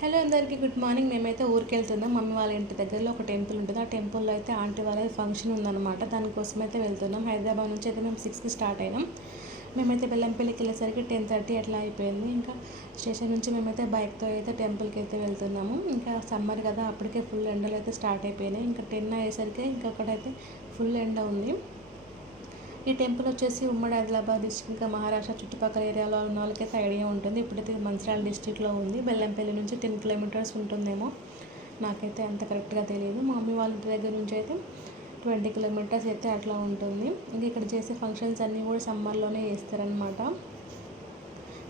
Hello అందరికీ good morning. మేమైతే ఊరికి వెళ్తున్నాం మమ్మీ వాళ్ళ ఇంటి దగ్గరలో ఒక టెంపుల్ ఉంటుంది. ఆ టెంపుల్లో అయితే ఆంటీ వాళ్ళ ఫంక్షన్ ఉందన్నమాట. దానికోసం అయితే వెళ్తున్నాం. హైదరాబాద్ నుంచి అయితే మేము సిక్స్కి స్టార్ట్ అయినాం. మేమైతే బెల్లంపల్లికి వెళ్ళేసరికి టెన్ థర్టీ అట్లా అయిపోయింది. ఇంకా స్టేషన్ నుంచి మేమైతే బైక్తో అయితే టెంపుల్కి అయితే వెళ్తున్నాము. ఇంకా సమ్మర్ కదా అప్పటికే ఫుల్ ఎండలు అయితే స్టార్ట్ అయిపోయినాయి. ఇంకా టెన్ అయ్యేసరికి ఇంకా అక్కడైతే ఫుల్ ఎండ ఉంది. ఈ టెంపుల్ వచ్చేసి ఉమ్మడి ఆదిలాబాద్ డిస్టిక్ ఇంకా మహారాష్ట్ర చుట్టుపక్కల ఏరియాలో ఉన్న వాళ్ళకైతే ఐడియా ఉంటుంది. ఇప్పుడైతే మంచిర్యాల డిస్టిక్లో ఉంది. బెల్లంపల్లి నుంచి టెన్ కిలోమీటర్స్ ఉంటుందేమో నాకైతే అంత కరెక్ట్గా తెలియదు. మా మమ్మీ వాళ్ళ ఇంటి దగ్గర నుంచి అయితే ట్వంటీ కిలోమీటర్స్ అయితే అట్లా ఉంటుంది. ఇంకా ఇక్కడ చేసే ఫంక్షన్స్ అన్నీ కూడా సమ్మర్లోనే చేస్తారనమాట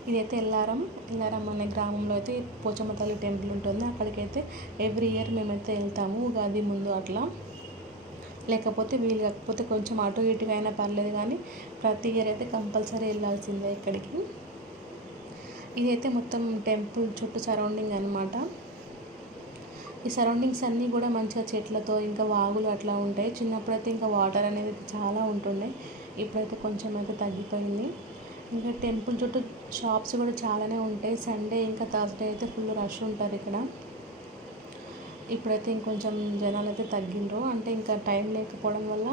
ఇదైతే ఎల్లారం ఎల్లారం అనే గ్రామంలో అయితే పోచమ్మ తల్లి టెంపుల్ ఉంటుంది. అక్కడికైతే ఎవ్రీ ఇయర్ మేమైతే వెళ్తాము ఉగాది ముందు అట్లా. లేకపోతే వీలు కాకపోతే కొంచెం అటు ఇటుగా అయినా పర్లేదు కానీ ప్రతి ఇయర్ అయితే కంపల్సరీ వెళ్ళాల్సిందే ఇక్కడికి. ఇదైతే మొత్తం టెంపుల్ చుట్టూ సరౌండింగ్ అనమాట ఈ సరౌండింగ్స్ అన్నీ కూడా మంచిగా చెట్లతో ఇంకా వాగులు అట్లా ఉంటాయి. చిన్నప్పుడు అయితే ఇంకా వాటర్ అనేది చాలా ఉంటుండే. ఇప్పుడైతే కొంచెం అయితే తగ్గిపోయింది. ఇంకా టెంపుల్ చుట్టూ షాప్స్ కూడా చాలానే ఉంటాయి. సండే ఇంకా థర్స్డే అయితే ఫుల్ రష్ ఉంటుంది ఇక్కడ. ఇప్పుడైతే ఇంకొంచెం జనాలు అయితే తగ్గిండ్రు. అంటే ఇంకా టైం లేకపోవడం వల్ల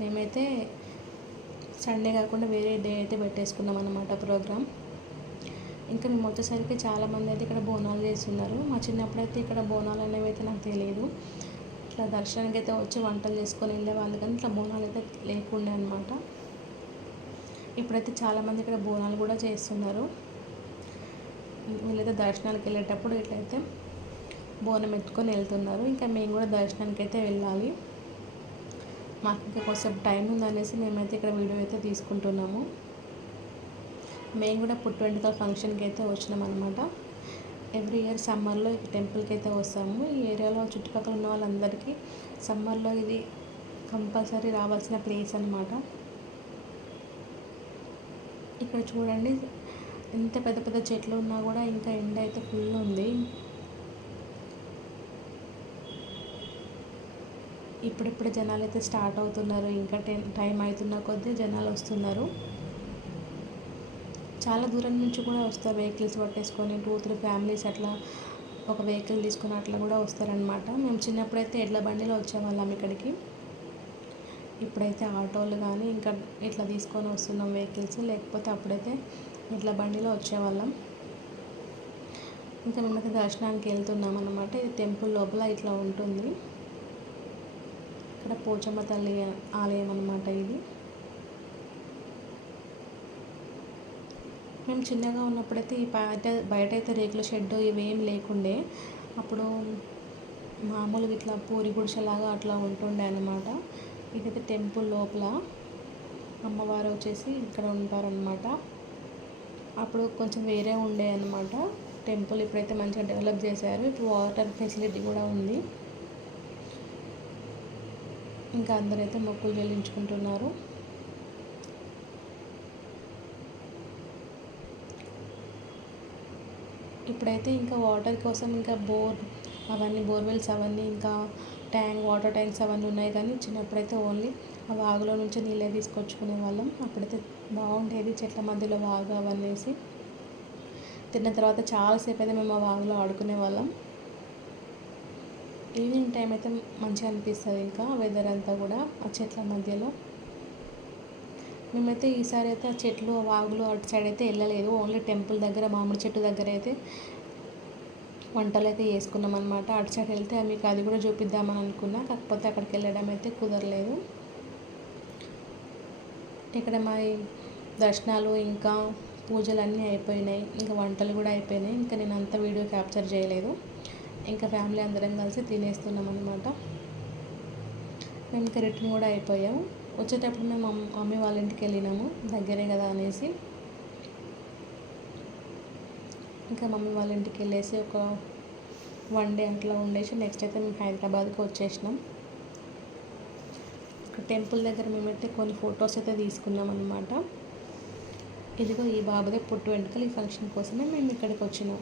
మేమైతే సండే కాకుండా వేరే డే అయితే పెట్టేసుకున్నాం అన్నమాట ప్రోగ్రామ్ ఇంకా మేము వచ్చేసరికి చాలామంది అయితే ఇక్కడ బోనాలు చేస్తున్నారు. మా చిన్నప్పుడు అయితే ఇక్కడ బోనాలు అనేవి అయితే నాకు తెలియదు. ఇట్లా దర్శనానికి అయితే వచ్చి వంటలు చేసుకొని వెళ్ళే వాళ్ళు కానీ ఇట్లా బోనాలు అయితే లేకుండే అనమాట ఇప్పుడైతే చాలామంది ఇక్కడ బోనాలు కూడా చేస్తున్నారు. వీళ్ళైతే దర్శనానికి వెళ్ళేటప్పుడు ఇట్లయితే బోనం ఎత్తుకొని వెళ్తున్నారు. ఇంకా మేము కూడా దర్శనానికి అయితే వెళ్ళాలి. మాకు ఇంకా కొంచెం టైం ఉందనేసి మేమైతే ఇక్కడ వీడియో అయితే తీసుకుంటున్నాము. మేము కూడా పుట్టు వెంటుకల ఫంక్షన్కి అయితే వచ్చినాం అనమాట ఎవ్రీ ఇయర్ సమ్మర్లో ఈ టెంపుల్కి అయితే వస్తాము. ఈ ఏరియాలో చుట్టుపక్కల ఉన్న వాళ్ళందరికీ సమ్మర్లో ఇది కంపల్సరీ రావాల్సిన ప్లేస్ అనమాట ఇక్కడ చూడండి ఎంత పెద్ద పెద్ద చెట్లు ఉన్నా కూడా ఇంకా ఎండ అయితే ఫుల్ ఉంది. ఇప్పుడిప్పుడు జనాలు అయితే స్టార్ట్ అవుతున్నారు. ఇంకా టెన్ టైం అవుతున్న కొద్దీ జనాలు వస్తున్నారు. చాలా దూరం నుంచి కూడా వస్తారు వెహికల్స్ పట్టేసుకొని. టూ త్రీ ఫ్యామిలీస్ అట్లా ఒక వెహికల్ తీసుకుని అట్లా కూడా వస్తారనమాట మేము చిన్నప్పుడైతే ఎడ్ల బండిలో వచ్చేవాళ్ళం ఇక్కడికి. ఇప్పుడైతే ఆటోలు కానీ ఇంకా ఇట్లా తీసుకొని వస్తున్నాం వెహికల్స్. లేకపోతే అప్పుడైతే ఇట్లా బండిలో వచ్చేవాళ్ళం. ఇంకా మేమైతే దర్శనానికి వెళ్తున్నాం అనమాట ఇది టెంపుల్ లోపల ఇట్లా ఉంటుంది. ఇక్కడ పోచమ్మ తల్లి ఆలయం అనమాట ఇది. మేము చిన్నగా ఉన్నప్పుడైతే ఈ బయట బయట అయితే రేకుల షెడ్ ఇవేం లేకుండే. అప్పుడు మామూలుగా ఇట్లా పూరి గుడిసెలాగా అట్లా ఉంటుండే అనమాట ఇదైతే టెంపుల్ లోపల అమ్మవారు వచ్చేసి ఇక్కడ ఉంటారనమాట అప్పుడు కొంచెం వేరే ఉండే అనమాట టెంపుల్ ఇప్పుడైతే మంచిగా డెవలప్ చేశారు. ఇప్పుడు వాటర్ ఫెసిలిటీ కూడా ఉంది. ఇంకా అందరైతే మొక్కులు చెల్లించుకుంటున్నారు. ఇప్పుడైతే ఇంకా వాటర్ కోసం ఇంకా బోర్ అవన్నీ బోర్వెల్స్ అవన్నీ ఇంకా ట్యాంక్ వాటర్ ట్యాంక్స్ అవన్నీ ఉన్నాయి కానీ చిన్నప్పుడైతే ఓన్లీ ఆ వాగులో నుంచి నీళ్ళే తీసుకొచ్చుకునే వాళ్ళం. అప్పుడైతే బాగుండేది చెట్ల మధ్యలో వాగు అవన్నీ తిన్న తర్వాత చాలాసేపు అయితే మేము ఆ వాగులో ఆడుకునే వాళ్ళం. ఈవినింగ్ టైం అయితే మంచిగా అనిపిస్తుంది ఇంకా వెదర్ అంతా కూడా ఆ చెట్ల మధ్యలో. మేమైతే ఈసారి అయితే ఆ చెట్లు వాగులు అటు సైడ్ అయితే వెళ్ళలేదు. ఓన్లీ టెంపుల్ దగ్గర మామిడి చెట్టు దగ్గర అయితే వంటలు అయితే చేసుకున్నాం అనమాట అటు సైడ్ వెళ్తే మీకు అది కూడా చూపిద్దామని అనుకున్నా. కాకపోతే అక్కడికి వెళ్ళడం అయితే కుదరలేదు. ఇక్కడ మా దర్శనాలు ఇంకా పూజలు అన్నీ అయిపోయినాయి. ఇంకా వంటలు కూడా అయిపోయినాయి. ఇంకా నేను అంత వీడియో క్యాప్చర్ చేయలేదు. ఇంకా ఫ్యామిలీ అందరం కలిసి తినేస్తున్నాం అనమాట మేము ఇంకా రిటర్న్ కూడా అయిపోయాము వచ్చేటప్పుడు మేము మమ్మీ వాళ్ళ ఇంటికి వెళ్ళినాము. దగ్గరే కదా అనేసి. ఇంకా మమ్మీ వాళ్ళ ఇంటికి వెళ్ళేసి ఒక వన్ డే అట్లా ఉండేసి నెక్స్ట్ అయితే మేము హైదరాబాద్కి వచ్చేసినాం. టెంపుల్ దగ్గర మేమైతే కొన్ని ఫొటోస్ అయితే తీసుకున్నాం అనమాట ఇదిగో ఈ బాబుదే పుట్టు వెంట్రుకలు ఈ ఫంక్షన్ కోసమే మేము ఇక్కడికి వచ్చినాం.